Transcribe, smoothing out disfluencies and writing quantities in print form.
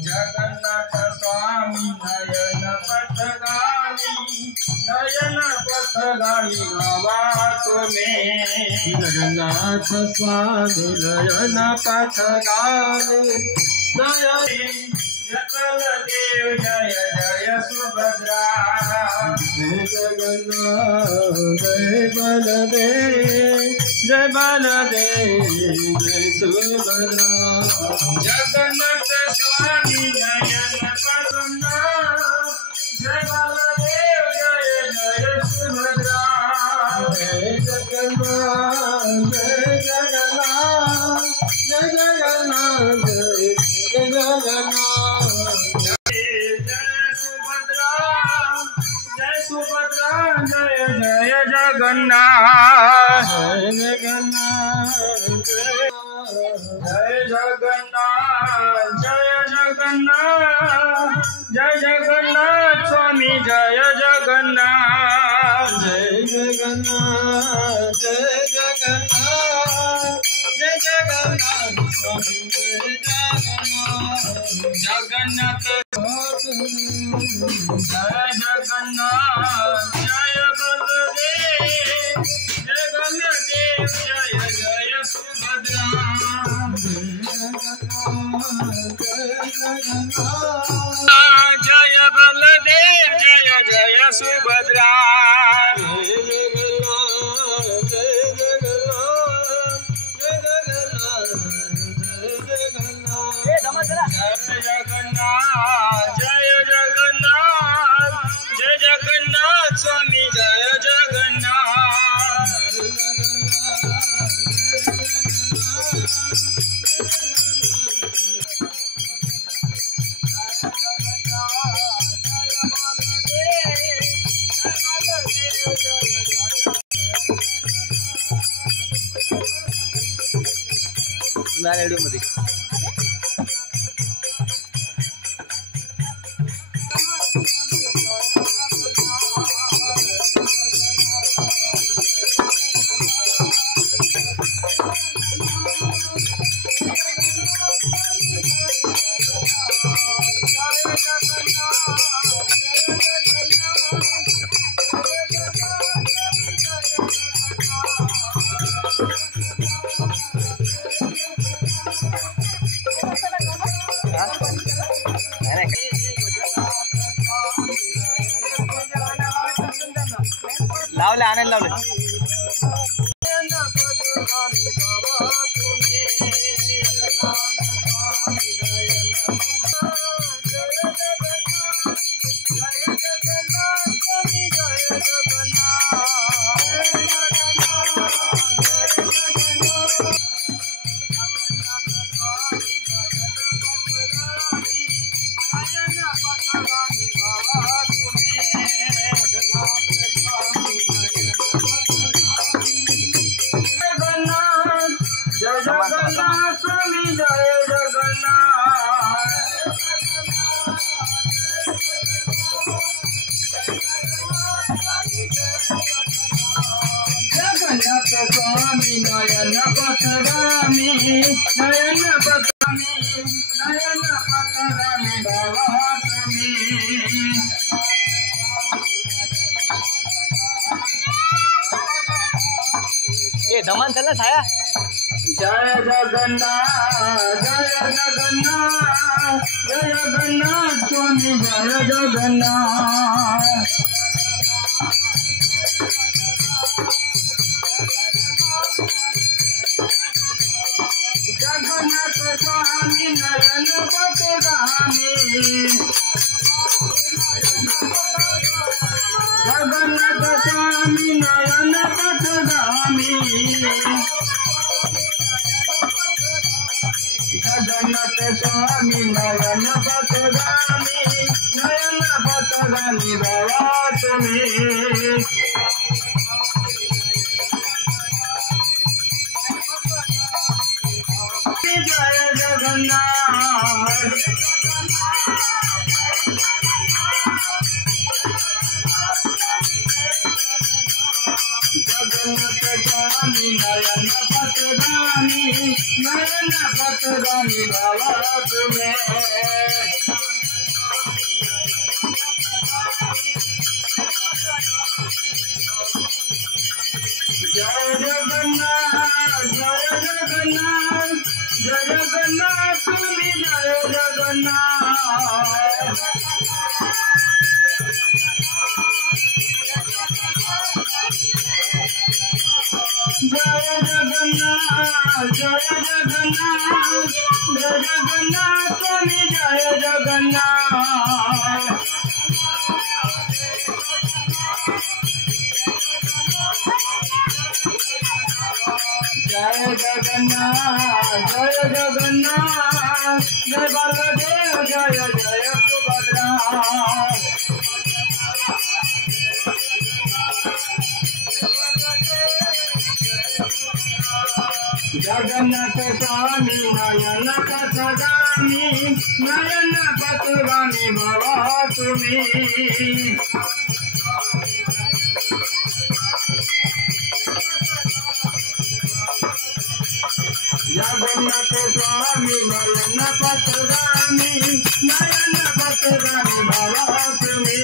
जगन्नाथ स्वामी नयन पथगामी गावा तुम्हें। जगन्नाथ स्वामी नयन पथगामी सकल देव जय जय सुभद्रा। जय जगन्नाथ जय बलदेव जय बलदेव जय सुभद्रा। जगन्नाथ स्वामी नयन पथगामी जय बलदेव जय जय सुभद्रा। जय जगन्नाथ जय जगन्नाथ जय जगन्नाथ जय जगन्नाथ जय सुभद्रा जय जय जगन्नाथ। जय जगन्नाथ जय जगन्नाथ जय जगन्नाथ जय जगन्नाथ स्वामी जय जगन्नाथ। जय जगन्नाथ जय जगन्नाथ जय जगन्नाथ स्वामी जय जगन्नाथ। जगन्नाथ जय जगन्नाथ जय बलदेव जय बलदेव जय जय सुभद्रा। जय बलदेव जय जय सुभद्रा। जय जगन्नाथ जय जगन्नाथ स्वामी जय जगन्नाथ। मध्ये लावले आणायला लावले। जगन्नाथ स्वामी जय जगन्नाथ। जगन्नाथ स्वामी नयन पथगामी नयन पथगामी नयन पथगामी गावा तुम्हें। ये धमान चला छाया। जय जगन्नाथ जय जगन्नाथ जय जगन्नाथ स्वामी जय जगन्नाथ। जगन्नाथ स्वामी नयन पथगामी जगन्नाथ स्वामी नयन पथगामी जगन्नाथ स्वामी नयन पथगामी बाबा तुम्हें। जय जगन्नाथ जगन्नाथ स्वामी नयन पथगामी नयन पतगामी बाबा तुम्हें जय जगन्नाथ जय जगन्नाथ जय जगन्नाथ तुम्हें जय जगन्नाथ जय जगन्नाथ जय जगन्नाथ जय जगन्नाथ स्वामी जय जगन्नाथ जय जगन्नाथ जय जगन्नाथ जय बलदेव जय जय सुभद्रा जगन्नाथ स्वामी नयन पथगामी बाबा तुम्हें जगन्नाथ स्वामी नयन पथगामी बाबा तुम्हें